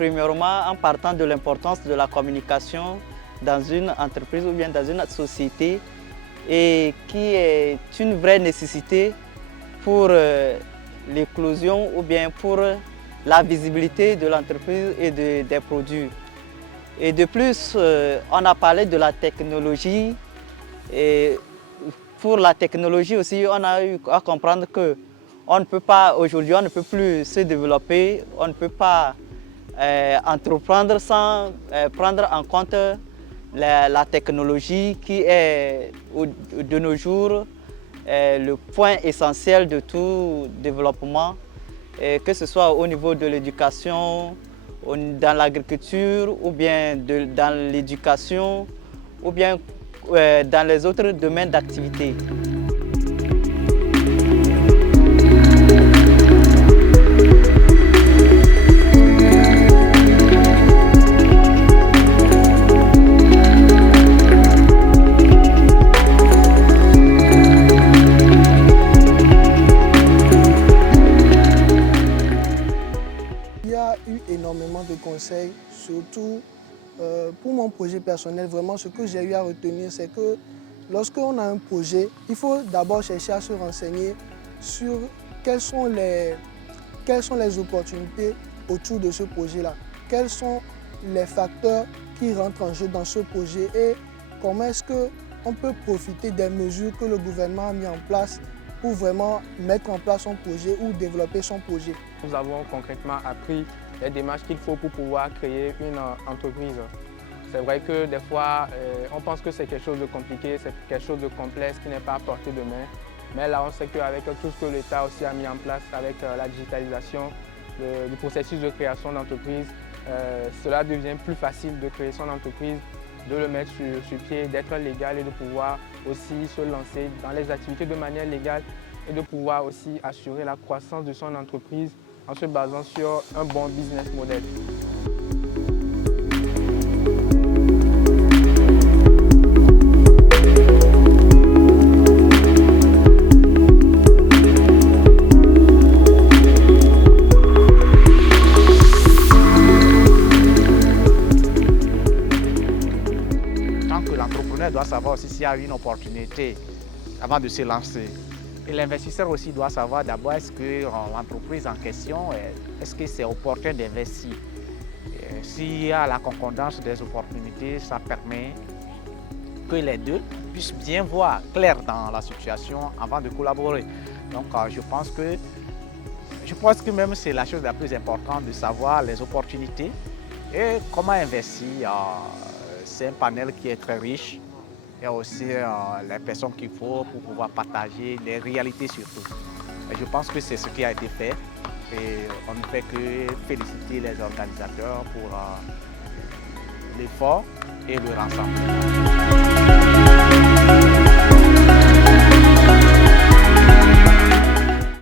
Premièrement, en partant de l'importance de la communication dans une entreprise ou bien dans une société et qui est une vraie nécessité pour l'éclosion ou bien pour la visibilité de l'entreprise et des produits. Et de plus, on a parlé de la technologie. Et pour la technologie aussi, on a eu à comprendre que aujourd'hui, on ne peut plus se développer, on ne peut pas entreprendre sans prendre en compte la technologie qui est de nos jours le point essentiel de tout développement, que ce soit au niveau de l'éducation, dans l'agriculture ou bien dans l'éducation ou bien dans les autres domaines d'activité. Il y a eu énormément de conseils, surtout pour mon projet personnel. Vraiment, ce que j'ai eu à retenir, c'est que lorsqu'on a un projet, il faut d'abord chercher à se renseigner sur quelles sont les opportunités autour de ce projet-là, quels sont les facteurs qui rentrent en jeu dans ce projet et comment est-ce qu'on peut profiter des mesures que le gouvernement a mis en place pour vraiment mettre en place son projet ou développer son projet. Nous avons concrètement appris les démarches qu'il faut pour pouvoir créer une entreprise. C'est vrai que des fois, on pense que c'est quelque chose de compliqué, c'est quelque chose de complexe qui n'est pas à portée de main. Mais là, on sait qu'avec tout ce que l'État aussi a mis en place, avec la digitalisation du processus de création d'entreprise, cela devient plus facile de créer son entreprise, de le mettre sur pied, d'être légal et de pouvoir aussi se lancer dans les activités de manière légale et de pouvoir aussi assurer la croissance de son entreprise en se basant sur un bon business model. L'entrepreneur doit savoir aussi s'il y a une opportunité avant de se lancer. Et l'investisseur aussi doit savoir d'abord est-ce que l'entreprise en question, est-ce que c'est opportun d'investir. S'il y a la concordance des opportunités, ça permet que les deux puissent bien voir clair dans la situation avant de collaborer. Donc je pense que même c'est la chose la plus importante de savoir les opportunités et comment investir. C'est un panel qui est très riche. Il y a aussi les personnes qu'il faut pour pouvoir partager les réalités surtout. Et je pense que c'est ce qui a été fait et on ne fait que féliciter les organisateurs pour l'effort et le rassemblement.